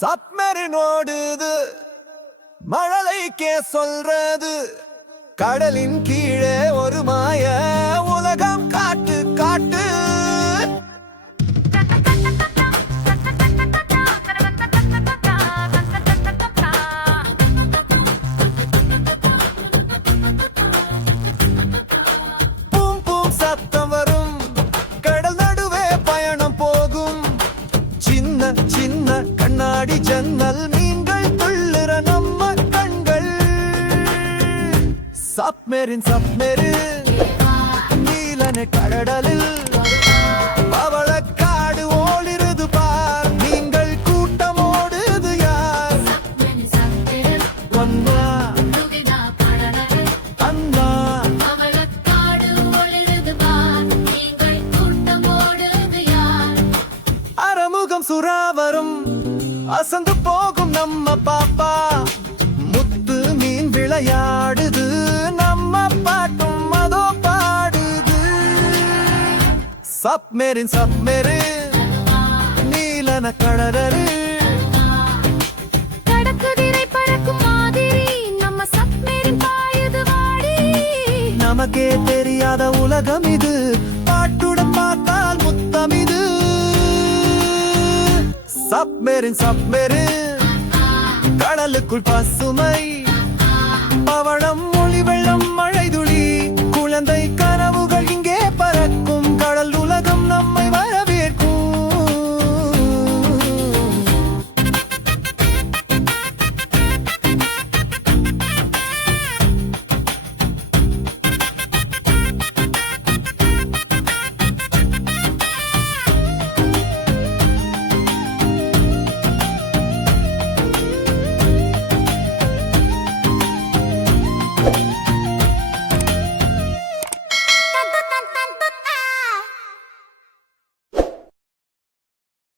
Submarine ஓடுது மழலைக்கே சொல்றது கடலின் கீழே ஒரு மாய. சப்மெரின் சப்மெரு. நீலன கடலில் பவளக்காடு ஓளிருது பார். நீங்கள் கூட்டம் ஓடுது யார்? வந்தா அண்ணா. அறமுகம் சுறாவரும் அசந்து போகும் நம்ம பாப்பா. முத்து மீன் விளையாடு. சப்மெரின் சப்மெரு நீலன கடலரு கடற்குதிரை பறக்கும் மாதிரி நம்ம சப்மேரின் பாயுது வாடி. நமக்கே தெரியாத உலகம் இது பாட்டுடன் பார்த்தால் முத்தம் இது. சப்மெரின் சப்மெரு கடலுக்குள் பசுமை.